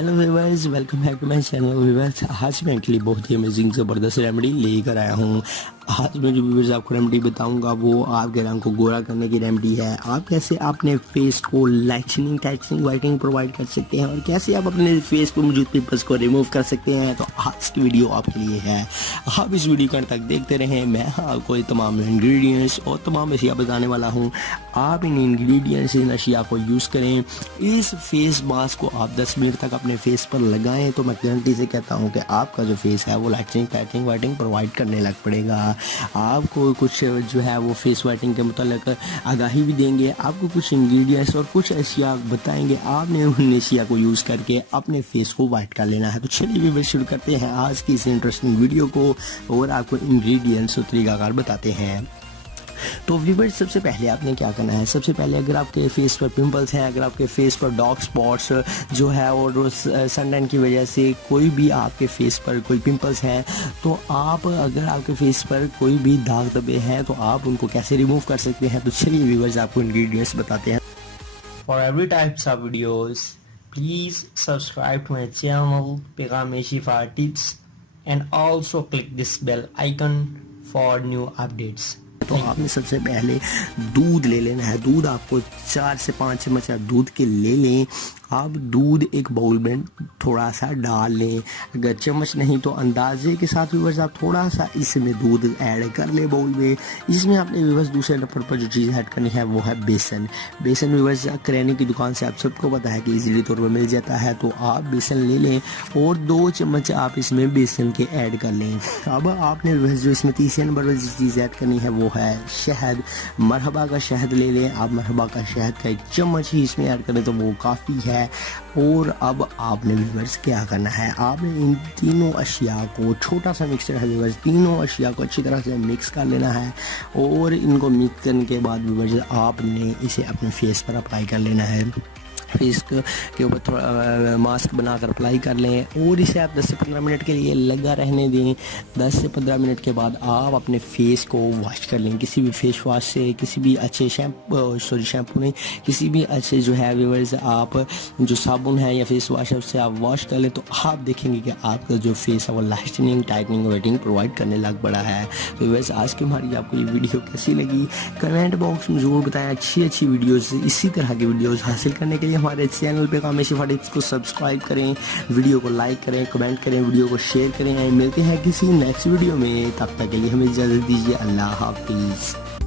Hello viewers, welcome back to my channel. Viewers, आज मैं actually बहुत ही अमेजिंग ज़बरदस्त रेमेडी लेकर आया हूँ। आज मैं जो व्यूअर्स आपको रेमेडी बताऊंगा वो आपके रंग को गोरा करने की रेमेडी है। आप कैसे अपने फेस को लाइटनिंग टाइटनिंग वाइटनिंग प्रोवाइड कर सकते हैं और कैसे आप अपने फेस पर मौजूद पिंपल्स को रिमूव कर सकते हैं। तो आज की वीडियो आपके लिए है, आप इस वीडियो को अंत तक देखते रहें। मैं आपको ये तमाम इंग्रेडिएंट्स और तमाम अशिया बताने वाला हूँ। आप इन इंग्रेडिएंट्स इन अशिया को यूज़ करें। इस फेस मास्क को आप 10 मिनट तक अपने फेस पर लगाएं तो मैं गारंटी से कहता हूं कि आपका जो फेस है वो लाइटनिंग टाइटनिंग वाइटनिंग प्रोवाइड करने लग पड़ेगा। आपको कुछ जो है वो फेस वाइटनिंग के मुतालिक आगाही भी देंगे, आपको कुछ इंग्रेडिएंट्स और कुछ अशिया बताएंगे। आपने उन अशिया को यूज़ करके अपने फेस को वाइट कर लेना है। तो चलिए भी शुरू करते हैं आज की इस इंटरेस्टिंग वीडियो को और आपको इंग्रेडिएंट्स और तरीकाकार बताते हैं। तो व्यूअर्स, सबसे पहले आपने क्या करना है, सबसे पहले अगर आपके फेस पर पिंपल्स हैं, अगर आपके फेस पर डार्क स्पॉट्स जो है और सनटैन की वजह से कोई भी आपके फेस पर कोई पिंपल्स हैं, तो आप अगर आपके फेस पर कोई भी दाग धब्बे हैं तो आप उनको कैसे रिमूव कर सकते हैं। तो चलिए व्यूअर्स, आपको इंग्रेडिएंट्स बताते हैं। For every types of videos please subscribe to my channel Paigham Shifa tips and also click this bell icon for new updates. तो आपने सबसे पहले दूध ले लेना है। दूध आपको 4 से 5 चम्मच दूध के ले लें। आप दूध एक बाउल में थोड़ा सा डाल लें, अगर चम्मच नहीं तो अंदाजे के साथ व्यूअर्स आप थोड़ा सा इसमें दूध ऐड कर लें बाउल में। इसमें आपने व्यूअर्स दूसरे नंबर पर जो चीज़ ऐड करनी है वो है बेसन। बेसन व्यूअर्स किराने की दुकान से आप सबको पता है कि इजीली तौर पर मिल जाता है, तो आप बेसन ले लें और 2 चम्मच आप इसमें बेसन के ऐड कर लें। अब आपने व्यूअर्स जो इसमें तीसरे नंबर पर जिस चीज़ ऐड करनी है वो है शहद। मरहबा का शहद ले लें आप। मरहबा का शहद का 1 चम्मच ही इसमें ऐड करें तो वो काफ़ी है। और अब आपने व्यूअर्स क्या करना है, आपने इन तीनों अशिया को, छोटा सा मिक्सर है व्यूअर्स, तीनों अशिया को अच्छी तरह से मिक्स कर लेना है। और इनको मिक्स करने के बाद व्यूअर्स आपने इसे अपने फेस पर अप्लाई कर लेना है। फेस के ऊपर थोड़ा मास्क बनाकर अप्लाई कर लें और इसे आप 10 से 15 मिनट के लिए लगा रहने दें। 10 से 15 मिनट के बाद आप अपने फेस को वॉश कर लें किसी भी फेस वॉश से, किसी भी अच्छे शैम्पू नहीं, किसी भी अच्छे जो है व्यूअर्स आप जो साबुन है या फेस वॉश है उससे आप वॉश कर लें। तो आप देखेंगे कि आपका जो फेस है वो लाइटनिंग टाइटनिंग वाइटनिंग प्रोवाइड करने लग पड़ा है। तो व्यूअर्स, आज की हमारी आपको ये वीडियो कैसी लगी कमेंट बॉक्स में ज़रूर बताएं। अच्छी वीडियोज़, इसी तरह की वीडियोज़ हासिल करने के लिए हमारे चैनल पे पैगाम शिफा टिप्स को सब्सक्राइब करें, वीडियो को लाइक करें, कमेंट करें, वीडियो को शेयर करें। मिलते हैं किसी नेक्स्ट वीडियो में, तब तक के लिए हमें इजाज़त दीजिए। अल्लाह हाफिज़।